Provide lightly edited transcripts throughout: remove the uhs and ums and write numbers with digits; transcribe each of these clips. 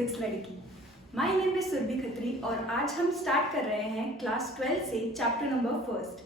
Physics लड़की। My name is Surabhi Khatri और आज हम स्टार्ट कर रहे हैं क्लास 12 से चैप्टर नंबर फर्स्ट।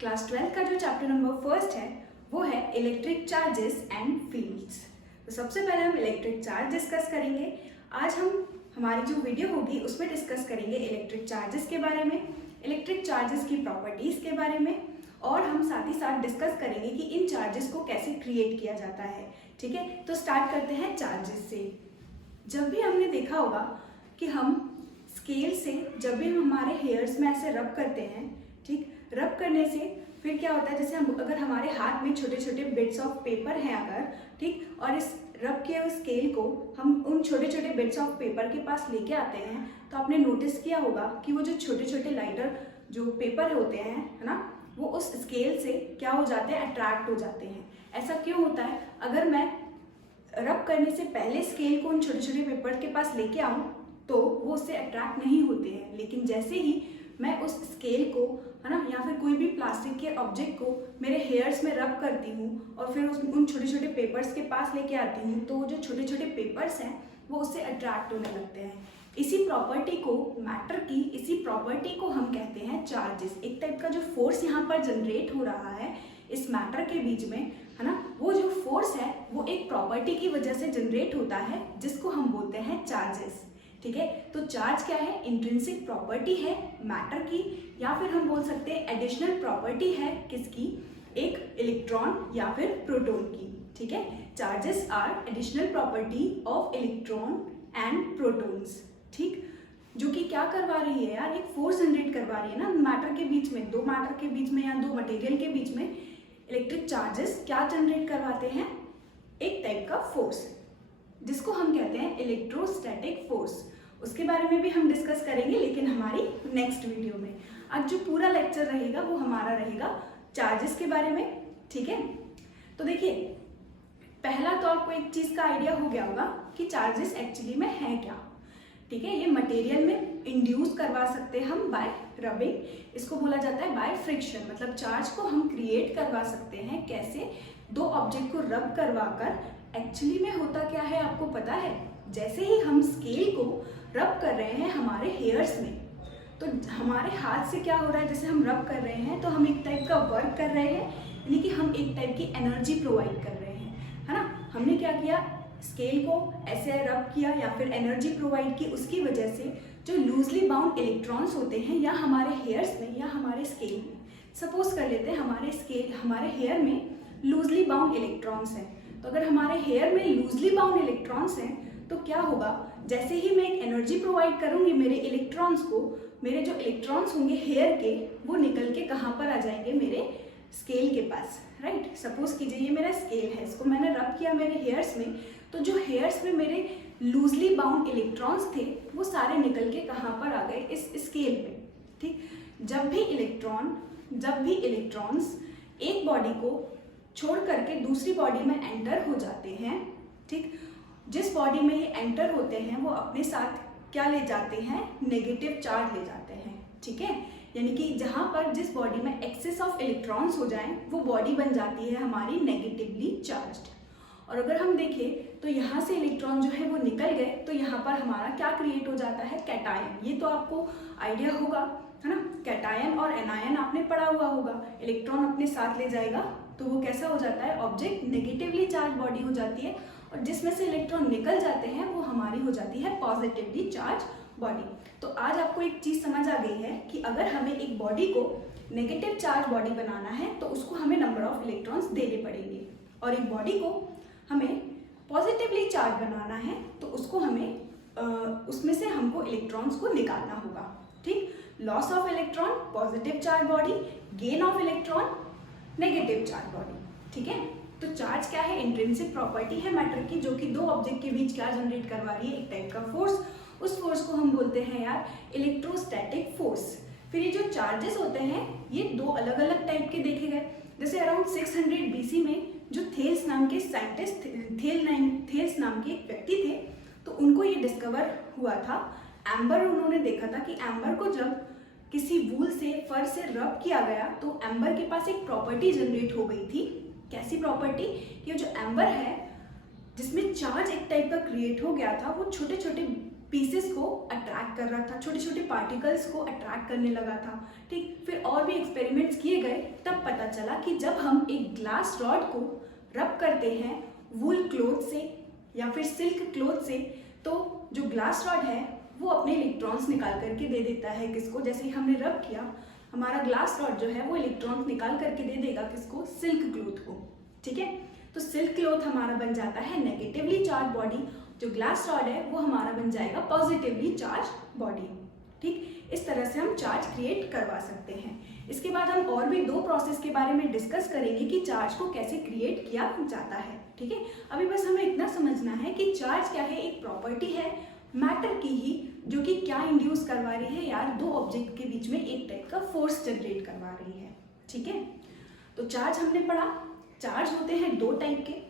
क्लास 12 का जो चैप्टर नंबर फर्स्ट है वो है इलेक्ट्रिक चार्जेस एंड फील्ड्स। तो सबसे पहले हम इलेक्ट्रिक चार्ज डिस्कस करेंगे। आज हम हमारी जो वीडियो होगी उसमें डिस्कस करेंगे इलेक्ट्रिक चार्जेस के बारे में, इलेक्ट्रिक चार्जेस की प्रॉपर्टीज़ के बारे में, और हम साथ ही साथ डिस्कस करेंगे कि इन चार्जेस को कैसे क्रिएट किया जाता है। ठीक है, तो स्टार्ट करते हैं चार्जेस से। जब भी हमने देखा होगा कि हम स्केल से जब भी हम हमारे हेयर्स में ऐसे रब करते हैं, ठीक, रब करने से फिर क्या होता है, जैसे हम अगर हमारे हाथ में छोटे छोटे बिट्स ऑफ पेपर हैं अगर, ठीक, और इस रब किए हुए स्केल को हम उन छोटे छोटे बिट्स ऑफ पेपर के पास लेके आते हैं, तो आपने नोटिस किया होगा कि वो जो छोटे छोटे लाइटर जो पेपर होते हैं, है ना, वो उस स्केल से क्या हो जाते हैं, अट्रैक्ट हो जाते हैं। ऐसा क्यों होता है? अगर मैं रब करने से पहले स्केल को उन छोटे छोटे पेपर के पास लेके आऊँ तो वो उससे अट्रैक्ट नहीं होते हैं, लेकिन जैसे ही मैं उस स्केल को, है ना, या फिर कोई भी प्लास्टिक के ऑब्जेक्ट को मेरे हेयर्स में रब करती हूँ और फिर उन छोटे छोटे पेपर्स के पास लेके आती हूँ, तो वो जो छोटे छोटे पेपर्स हैं वो उससे अट्रैक्ट होने लगते हैं। इसी प्रॉपर्टी को, मैटर की इसी प्रॉपर्टी को हम कहते हैं चार्जेस। एक टाइप का जो फोर्स यहाँ पर जनरेट हो रहा है इस मैटर के बीच में, है ना, वो जो फोर्स है वो एक प्रॉपर्टी की वजह से जनरेट होता है जिसको हम बोलते हैं चार्जेस। ठीक है, तो चार्ज क्या है? इंट्रिंसिक प्रॉपर्टी है मैटर की, या फिर हम बोल सकते हैं एडिशनल प्रॉपर्टी है किसकी? एक इलेक्ट्रॉन या फिर प्रोटॉन की। ठीक है, charges are additional property of electron and protons. ठीक, जो कि क्या करवा रही है यार, एक फोर्स जनरेट करवा रही है ना मैटर के बीच में, दो मैटर के बीच में या दो मटेरियल के बीच में इलेक्ट्रिक चार्जेस क्या जनरेट करवाते हैं? एक टाइप का फोर्स जिसको हम कहते हैं इलेक्ट्रोस्टैटिक फोर्स। उसके बारे में भी हम डिस्कस करेंगे लेकिन हमारी नेक्स्ट वीडियो में। आज जो पूरा लेक्चर रहेगा वो हमारा रहेगा चार्जेस के बारे में। ठीक है, तो देखिए, पहला तो आपको एक चीज़ का आइडिया हो गया होगा कि चार्जेस एक्चुअली में है क्या। ठीक है, ये मटेरियल में इंड्यूस करवा सकते हैं हम बाय रबिंग, इसको बोला जाता है बाय फ्रिक्शन। मतलब चार्ज को हम क्रिएट करवा सकते हैं कैसे? दो ऑब्जेक्ट को रब करवा कर। एक्चुअली में होता क्या है आपको पता है? जैसे ही हम स्केल को रब कर रहे हैं हमारे हेयर्स में, तो हमारे हाथ से क्या हो रहा है, जैसे हम रब कर रहे हैं तो हम एक टाइप का वर्क कर रहे हैं, यानी कि हम एक टाइप की एनर्जी प्रोवाइड कर रहे हैं, है ना। हमने क्या किया, स्केल को ऐसे रब किया या फिर एनर्जी प्रोवाइड की। उसकी वजह से जो लूजली बाउंड इलेक्ट्रॉन्स होते हैं या हमारे हेयर्स में या हमारे स्केल में, सपोज कर लेते हैं हमारे हेयर में लूजली बाउंड इलेक्ट्रॉन्स हैं, तो अगर हमारे हेयर में लूजली बाउंड इलेक्ट्रॉन्स हैं तो क्या होगा, जैसे ही मैं एक एनर्जी प्रोवाइड करूंगी मेरे इलेक्ट्रॉन्स को, मेरे जो इलेक्ट्रॉन्स होंगे हेयर के वो निकल के कहाँ पर आ जाएंगे? मेरे स्केल के पास, राइट। सपोज कीजिए ये मेरा स्केल है, इसको मैंने रब किया मेरे हेयर्स में, तो जो हेयर्स में मेरे लूजली बाउंड इलेक्ट्रॉन्स थे वो सारे निकल के कहाँ पर आ गए? इस स्केल पे। ठीक, जब भी इलेक्ट्रॉन्स एक बॉडी को छोड़ करके दूसरी बॉडी में एंटर हो जाते हैं, ठीक, जिस बॉडी में ये एंटर होते हैं वो अपने साथ क्या ले जाते हैं? नेगेटिव चार्ज ले जाते हैं। ठीक है, यानी कि जहाँ पर जिस बॉडी में एक्सेस ऑफ इलेक्ट्रॉन्स हो जाएं वो बॉडी बन जाती है हमारी नेगेटिवली चार्ज्ड। और अगर हम देखें तो यहाँ से इलेक्ट्रॉन जो है वो निकल गए तो यहाँ पर हमारा क्या क्रिएट हो जाता है? कैटायन। ये तो आपको आइडिया होगा, है ना। कैटायन और एनायन आपने पढ़ा हुआ होगा। इलेक्ट्रॉन अपने साथ ले जाएगा तो वो कैसा हो जाता है? ऑब्जेक्ट नेगेटिवली चार्ज बॉडी हो जाती है, और जिसमें से इलेक्ट्रॉन निकल जाते हैं वो हमारी हो जाती है पॉजिटिवली चार्ज बॉडी। तो आज आपको एक चीज़ समझ आ गई है कि अगर हमें एक बॉडी को नेगेटिव चार्ज बॉडी बनाना है तो उसको हमें नंबर ऑफ इलेक्ट्रॉन्स देने पड़ेंगे, और एक बॉडी को हमें पॉजिटिवली चार्ज बनाना है तो उसको हमें उसमें से हमको इलेक्ट्रॉन्स को निकालना होगा। ठीक, loss of electron positive charge body, gain of electron negative charge body. ठीक है, तो चार्ज क्या है? इंट्रिंसिक प्रॉपर्टी है मैटर की, जो कि दो ऑब्जेक्ट के बीच क्या जनरेट करवा रही है? एक टाइप का फोर्स। उस फोर्स को हम बोलते हैं यार इलेक्ट्रोस्टैटिक फोर्स। फिर ये जो चार्जेस होते हैं ये दो अलग अलग टाइप के देखे गए। जैसे अराउंड 600 BC में जो थेल्स नाम के साइंटिस्ट, थेल्स नाम के एक व्यक्ति थे, तो उनको ये डिस्कवर हुआ था। एम्बर उन्होंने देखा था कि एम्बर को जब किसी वूल से, फर से रब किया गया तो एम्बर के पास एक प्रॉपर्टी जनरेट हो गई थी। कैसी प्रॉपर्टी? ये जो एम्बर है जिसमें चार्ज एक टाइप का क्रिएट हो गया था, वो छोटे छोटे पीसेस को अट्रैक्ट कर रहा था, छोटे छोटे पार्टिकल्स को अट्रैक्ट करने लगा था। ठीक, फिर और भी एक्सपेरिमेंट्स किए गए, तब पता चला कि जब हम एक ग्लास रॉड को रब करते हैं वूल क्लॉथ से या फिर सिल्क क्लॉथ से, तो जो ग्लास रॉड है वो अपने इलेक्ट्रॉन्स निकाल करके दे देता है किसको, जैसे ही हमने रब किया हमारा ग्लास रॉड जो है वो इलेक्ट्रॉन्स निकाल करके दे देगा किसको, सिल्क क्लॉथ को। ठीक है, तो सिल्क क्लॉथ हमारा बन जाता है नेगेटिवली चार्ज बॉडी, जो ग्लास रॉड है वो हमारा बन जाएगा पॉजिटिवली चार्ज बॉडी। ठीक, इस तरह से हम चार्ज क्रिएट करवा सकते हैं। इसके बाद हम और भी दो प्रोसेस के बारे में डिस्कस करेंगे कि चार्ज को कैसे क्रिएट किया जाता है। ठीक है, अभी बस हमें इतना समझना है कि चार्ज क्या है, एक प्रॉपर्टी है मैटर की ही, जो कि क्या इंड्यूस करवा रही है यार, दो ऑब्जेक्ट के बीच में एक टाइप का फोर्स जनरेट करवा रही है। ठीक है, तो चार्ज हमने पढ़ा, चार्ज होते हैं दो टाइप के।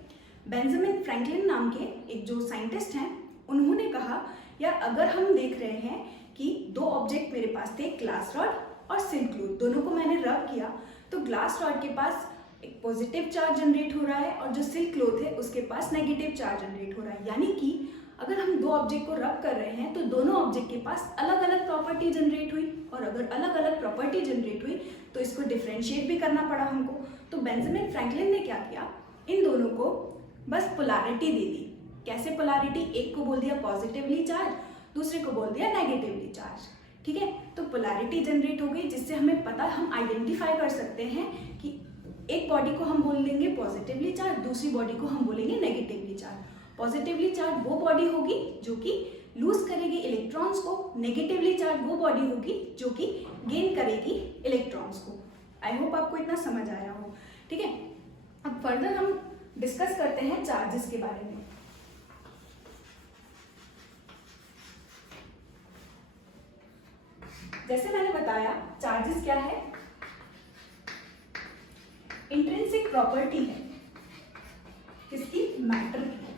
बेंजामिन फ्रैंकलिन नाम के एक जो साइंटिस्ट हैं, उन्होंने कहा यार अगर हम देख रहे हैं कि दो ऑब्जेक्ट मेरे पास थे, ग्लास रॉड और सिल्क क्लॉथ, दोनों को मैंने रब किया तो ग्लास रॉड के पास एक पॉजिटिव चार्ज जनरेट हो रहा है और जो सिल्क क्लॉथ है उसके पास नेगेटिव चार्ज जनरेट हो रहा है। यानी कि अगर हम दो ऑब्जेक्ट को रब कर रहे हैं तो दोनों ऑब्जेक्ट के पास अलग अलग प्रॉपर्टी जनरेट हुई, और अगर अलग अलग प्रॉपर्टी जनरेट हुई तो इसको डिफ्रेंशिएट भी करना पड़ा हमको। तो बेंजामिन फ्रैंकलिन ने क्या किया, इन दोनों को बस पोलैरिटी दे दी। कैसे पोलैरिटी, एक को बोल दिया पॉजिटिवली चार्ज, दूसरे को बोल दिया नेगेटिवली चार्ज। ठीक है, तो पोलैरिटी जनरेट हो गई, जिससे हमें पता, हम आइडेंटिफाई कर सकते हैं कि एक बॉडी को हम बोल देंगे पॉजिटिवली चार्ज, दूसरी बॉडी को हम बोलेंगे नेगेटिवली चार्ज। पॉजिटिवली चार्ज वो बॉडी होगी जो कि लूज करेगी इलेक्ट्रॉन्स को, नेगेटिवली चार्ज वो बॉडी होगी जो कि गेन करेगी इलेक्ट्रॉन्स को। आई होप आपको इतना समझ आया हो। ठीक है, अब फर्दर हम डिस्कस करते हैं चार्जेस के बारे में। जैसे मैंने बताया चार्जेस क्या है, इंट्रिंसिक प्रॉपर्टी है किसकी, मैटर की,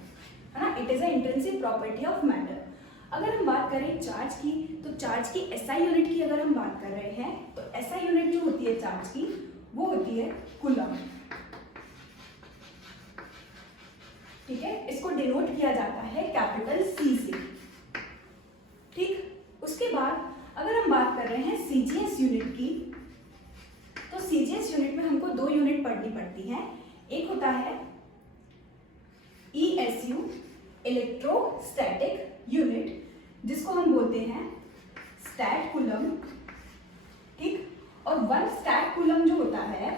है ना। It is a intrinsic property of matter. अगर हम बात करें चार्ज की, तो चार्ज की एसआई यूनिट की अगर हम बात कर रहे हैं तो एसआई यूनिट जो होती है चार्ज की वो होती है कूलम। ठीक है, इसको डिनोट किया जाता है कैपिटल सी से। ठीक, उसके बाद अगर हम बात कर रहे हैं सीजीएस यूनिट की, तो सीजीएस यूनिट में हमको दो यूनिट पढ़नी पड़ती हैं। एक होता है ESU, इलेक्ट्रोस्टैटिक यूनिट, जिसको हम बोलते हैं स्टैट कूलम। ठीक, और वन स्टैट कूलम जो होता है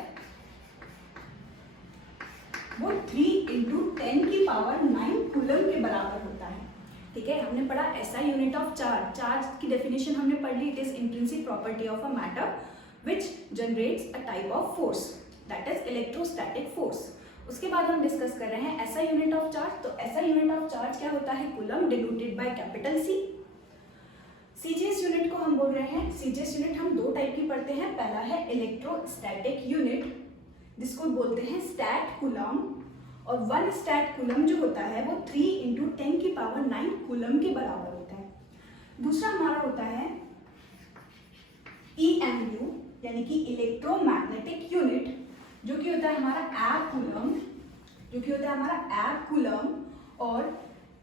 वो 3 × 10⁻⁹ कूलम के बराबर होता है। ठीक है, हमने पढ़ा SI unit of charge. Charge की डेफिनेशन हमने पढ़ ली, it is intrinsic property of a matter which generates a type of force, that is electrostatic force. उसके बाद हम डिस्कस कर रहे हैं एसआई यूनिट ऑफ चार्ज। तो एसआई यूनिट ऑफ चार्ज क्या होता है, coulomb, denoted by capital C. CGS unit को हम बोल रहे हैं, सीजीएस यूनिट हम दो टाइप की पढ़ते हैं। पहला है इलेक्ट्रोस्टैटिक यूनिट, जिसको बोलते हैं स्टैट कूलम, और वन स्टैट कूलम जो होता है वो 3 × 10⁻⁹ कूलम के बराबर होता है। दूसरा हमारा होता है EMU, यानी कि इलेक्ट्रोमैग्नेटिक यूनिट, जो कि होता है हमारा एब कूलम, जो कि होता है हमारा एब कूलम, और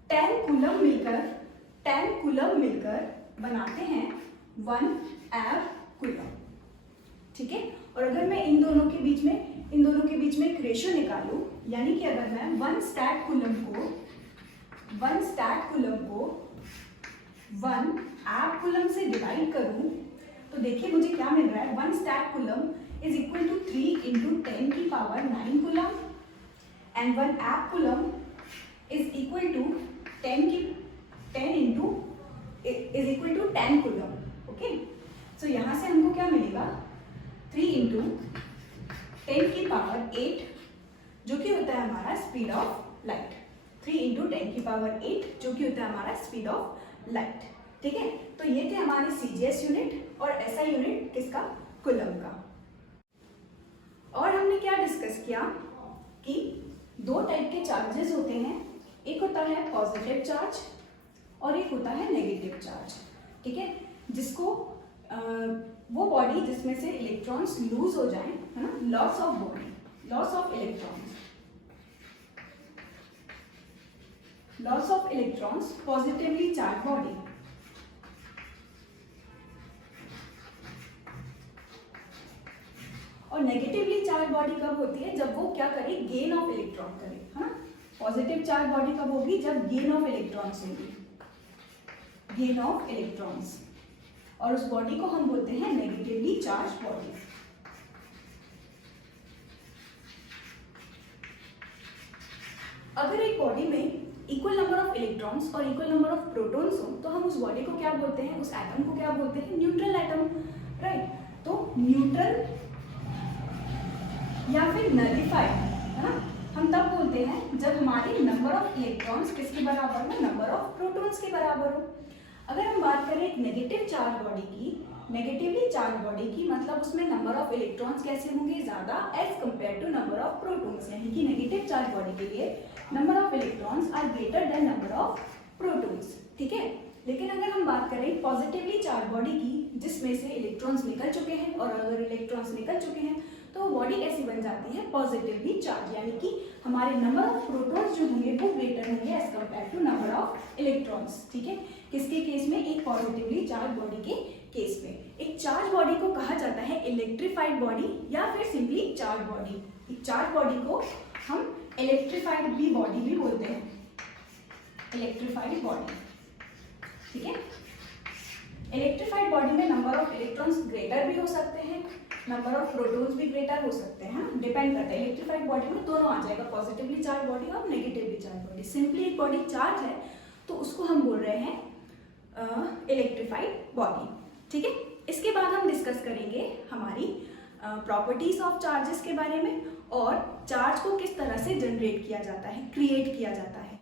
10 कूलम मिलकर बनाते हैं 1 एब कूलम। ठीक है, और अगर मैं इन दोनों के बीच में एक रेशियो निकालूं, यानी कि अगर मैं 1 स्टैट कूलम को 1 एब कूलम से डिवाइड करूं, तो देखिए मुझे क्या मिल रहा है, 1 statcoulomb is equal to 3 × 10⁹ coulomb, and 1 abcoulomb is equal to 10 coulomb. Okay, so यहाँ से हमको क्या मिलेगा, 3 × 10⁸, जो कि होता है हमारा स्पीड ऑफ लाइट। 3 × 10⁸, जो कि होता है हमारा स्पीड ऑफ लाइट। ठीक है, तो ये थे हमारे सीजीएस यूनिट और एसआई यूनिट किसका, कूलम का। और हमने क्या डिस्कस किया कि दो टाइप के चार्जेस होते हैं, एक होता है पॉजिटिव चार्ज और एक होता है नेगेटिव चार्ज। ठीक है, जिसको वो बॉडी जिसमें से इलेक्ट्रॉन्स लूज हो जाएं, है ना, loss of body, loss of electrons, positively charge body. और नेगेटिवली चार्ज बॉडी कब होती है, जब वो क्या करे, गेन ऑफ इलेक्ट्रॉन करे, है ना। पॉजिटिव चार्ज बॉडी कब होगी, जब गेन ऑफ इलेक्ट्रॉन्स होगी, गेन ऑफ इलेक्ट्रॉन्स, और उस बॉडी को हम बोलते हैं नेगेटिवली चार्ज बॉडी। अगर एक बॉडी में इक्वल नंबर ऑफ इलेक्ट्रॉन्स और इक्वल नंबर ऑफ प्रोटॉन्स हो तो हम उस बॉडी को क्या बोलते हैं, उस एटम को क्या बोलते हैं, न्यूट्रल एटम, राइट। तो न्यूट्रल या फिर नलिफाइड, है ना, हम तब बोलते हैं जब हमारे नंबर ऑफ इलेक्ट्रॉन्स किसके बराबर हो, नंबर ऑफ प्रोटॉन्स के बराबर हो। अगर हम बात करें एक नेगेटिव चार्ज बॉडी की, नेगेटिवली चार्ज बॉडी की, मतलब उसमें नंबर ऑफ इलेक्ट्रॉन्स कैसे होंगे, ज्यादा as compare to number of protons, यानी कि नेगेटिव चार्ज बॉडी के लिए number of electrons are greater than number of protons, ठीक है। लेकिन अगर हम बात करें पॉजिटिवली चार्ज बॉडी की, जिसमें से इलेक्ट्रॉन्स निकल चुके हैं, और अगर इलेक्ट्रॉन्स निकल चुके हैं तो वो बॉडी कैसी बन जाती है, पॉजिटिवली चार्ज, यानी कि हमारे नंबर ऑफ प्रोटॉन्स जो होंगे वो ग्रेटर होंगे as compare to number of electrons, ठीक है। किसके केस में, एक पॉजिटिवली चार्ज बॉडी के केस में। एक चार्ज बॉडी को कहा जाता है इलेक्ट्रीफाइड बॉडी या फिर सिंपली चार्ज बॉडी। एक चार्ज बॉडी को हम इलेक्ट्रीफाइड भी बॉडी भी बोलते हैं, इलेक्ट्रीफाइड बॉडी, ठीक है। इलेक्ट्रीफाइड बॉडी में नंबर ऑफ इलेक्ट्रॉन्स ग्रेटर भी हो सकते हैं, नंबर ऑफ प्रोटॉन्स भी ग्रेटर हो सकते हैं, डिपेंड करता है। इलेक्ट्रीफाइड बॉडी में दोनों आ जाएगा, पॉजिटिवली चार्ज बॉडी और नेगेटिवली चार्ज बॉडी। सिंपली एक बॉडी चार्ज है तो उसको हम बोल रहे हैं इलेक्ट्रीफाइड बॉडी, ठीक है। इसके बाद हम डिस्कस करेंगे हमारी प्रॉपर्टीज ऑफ चार्जेस के बारे में, और चार्ज को किस तरह से जनरेट किया जाता है, क्रिएट किया जाता है।